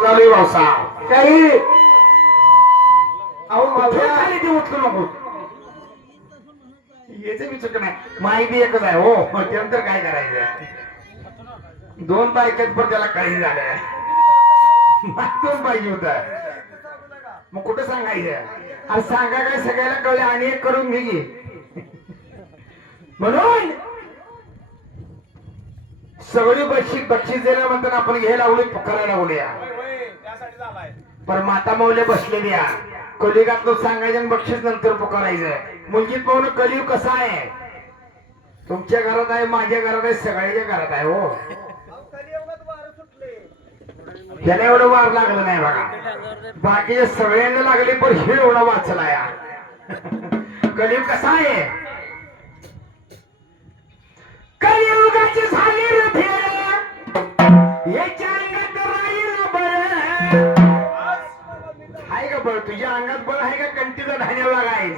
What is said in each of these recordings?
झाली वासा काही अहो माझ्या खाली ते उचलू नको याचे बी चुक नाही माहिती एकच आहे हो त्यानंतर काय करायचं दोन बायकात पण त्याला काही झालं दोन पाहिजे होत मग कुठं सांगायचं आज सांगा काय सगळ्याला कळले आणि एक करून घे म्हणून सगळी बक्षीस दिल्या म्हणताना आपण घ्यायला लागलो पुकारायला लागूया पण माता मौल्या बसलेली या कलियुगातलं सांगायचं आणि बक्षीस नंतर पुकारायचं मुलगीत पाहून कलियुग कसा आहे तुमच्या घरात आहे माझ्या घरात आहे सगळ्याच्या घरात आहे हो त्याला एवढं वार लागलं नाही बघा बाकीच्या सगळ्यांना लागले पण हे एवढा वाचला या कलियुग कसा आहे कलियुगाची झाली याच्या अंगात राहील बळ आहे का बळ तुझ्या अंगात बळ आहे का कंटीचा धान्याला आहे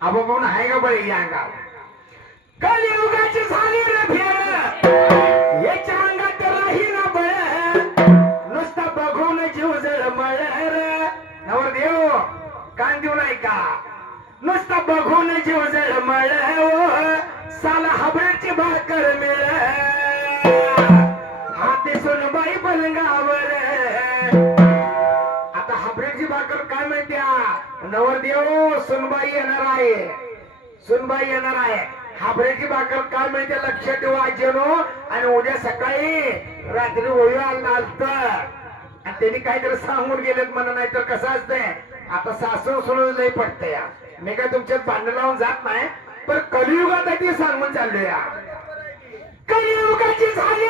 आबा पाहून आहे का बळ या अंगात कलियुगाची झाली याच्या अंगात राहील बळ नुसता बघून जीव जळमळ नवर देव कान देऊ नाही का नुसता बघून जीव जळमळ साला हबऱ्याची भाकर मिळ हाती सोनबाई पलंगावर आता हबऱ्याची भाकर काय माहिती नवरदेव सुनबाई येणार आहे सुनबाई येणार आहे हाबऱ्याची भाकर काय माहिती लक्षात ठेवा आजीनो आणि उद्या सकाळी रात्री होळी आलत आणि त्यांनी काहीतरी सांगून गेलेत म्हणा नाही तर कसं असतंय आता सासू सोडून लई पडतंय या मी काय तुमच्यात भांडण लावून जात नाही पण कलियुगात ती सांगून चाललोय कलियुगाची झाली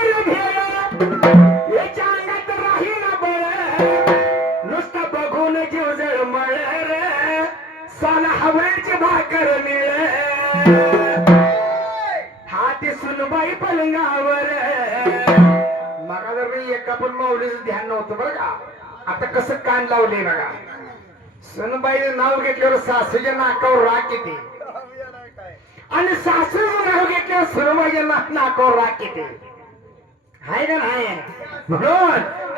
याच्या अंगात राही ना बळ नुसतं बघून जीव जळमळ साला हवळची भाकर मिळ हाती सुनबाई पलंगावर मगा जर मी एका पण माऊलीचं ध्यान नव्हतं बरं का आता कसं कान लावले बघा सुनबाईचं नाव घेतल्यावर सासूच्या नाकावर राग येते आणि सासूचं नाव घेतल्यावर सुनबाईच्या नाकावर राग येते हाय का नाही म्हणून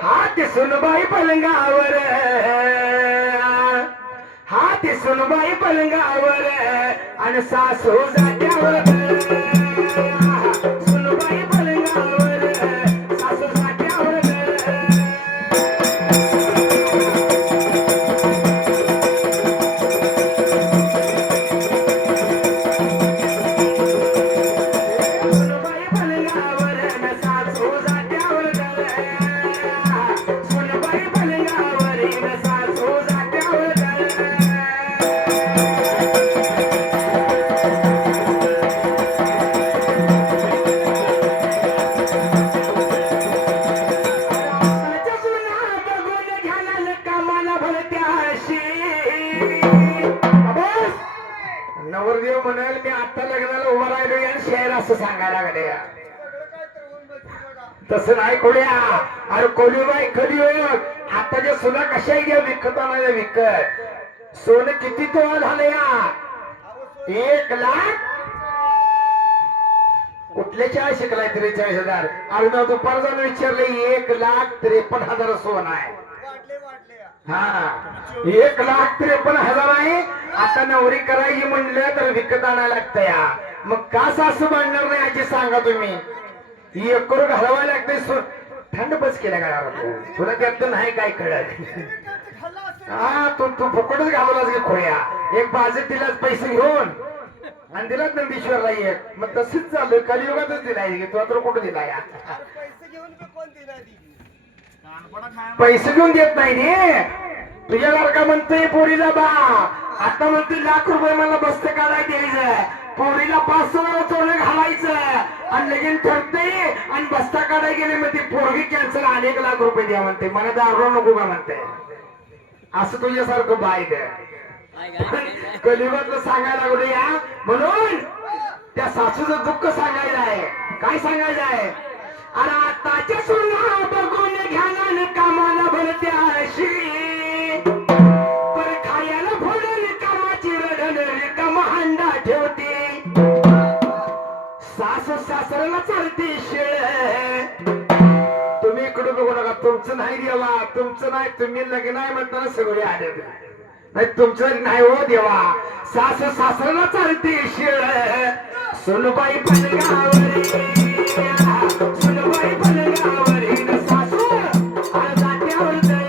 हात सुनबाई पलंगावर हात सुनबाई पलंगावर आणि सासू जात्यावर सुनबाई पलंगावर सासू जात्यावर नवरदेव म्हणाल मी आता लग्नाला उभा राहिलो आणि शहर असं सांगायला लागले तसं नाही खोड्या अरे कोलीबाई कलियुग आता जे सुना कशा घ्या विकत आणायला विकत सोनं किती तोळा झालं या 1,00,000 कुठल्या चाळ शिकलाय 43,000 अरे मी दुपार जाऊन विचारले 1,53,000 सोनं आहे हा 1,53,000 आहे आता नवरी करायची म्हणलं तर विकत आणायला लागतं या मग का सासू बांधणार नाही आजी सांगा तुम्ही एक करू घालवायला लागते थंड बस केल्या का तुला त्यात नाही काय कळत हा तू फुकटच घालवलाच गे खोया एक बाजू दिलाच पैसे घेऊन आणि दिलाच नंदीश्वरला एक मग तसंच चालू कलियुगातच दिलाय तू आता कुठं दिलाय पैसे घेऊन देत नाही रे तुझ्या लाडका म्हणतोय पोरीला बा आता म्हणतोय ₹1,00,000 मला बसते काढायला द्यायचं पोरीला 500 चोळं घालायचं आणि लगेच ठरते आणि बस्ता काढायला गेले म्हणते पोरगी कॅन्सर आणि ₹1,00,000 द्या म्हणते मला दारू नको का म्हणते असं तुझ्यासारखं बाय कलियुगातलं सांगायला लागलो या म्हणून त्या सासूचं दुःख सांगायचं आहे काय सांगायचं आहे अरे आताच्या सुना बघून घ्याला कामाला भरत्या अशी पर खायला फोडून कामाची रडण रिकामा हांडा ठेवते सासू सासऱ्याला चालते शेळ तुम्ही इकडे बघू नका तुमचं तुमचं नाही देवा, तुमचं नाही, तुम्ही लग्न आहे म्हणताना सगळे आले नाही, तुमचं नाही हो देवा. सासू सासऱ्याला चालते शिळ, सुनबाई पलगावरी, सुनबाई पलगावरी न सासू जात्यावर जाई.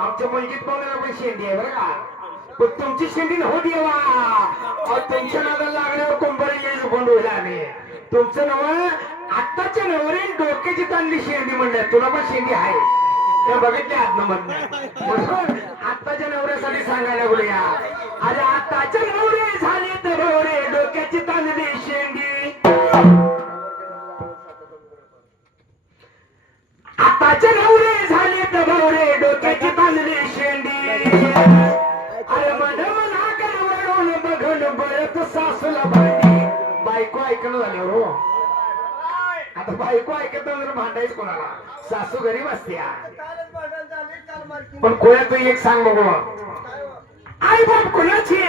आमच्या मुलगीत पाहुण्याला पण शेंडी आहे बरं का, पण तुमची शेंडी न हो देवा. तुमच्या नादाला लागल्यावर कुंभारी यायचं बंद होईल आम्ही. तुमचं नव आत्ताच्या नवरी डोक्याची ताणली शेंडी म्हणल्या, तुला पण शेंडी आहे ते बघितले आत म्हणून आत्ताच्या नवऱ्यासाठी सांगायला बोलूया. अरे आत्ताच्या नवरे झाले तर नवरे डोक्याची ताणली शेंडी, आताचे नवरे झाले तर नवरे डोक्याची ताणली शेंडी. अरे मन मना करवडून बघून बळत सासूला भांडी. बायको ऐकणं झाले हो, आता बायको ऐकत तर भांडायच कोणाला, सासू गरीब असत्या. पण कोणा तू एक सांग बघू, आई बाप कोणाची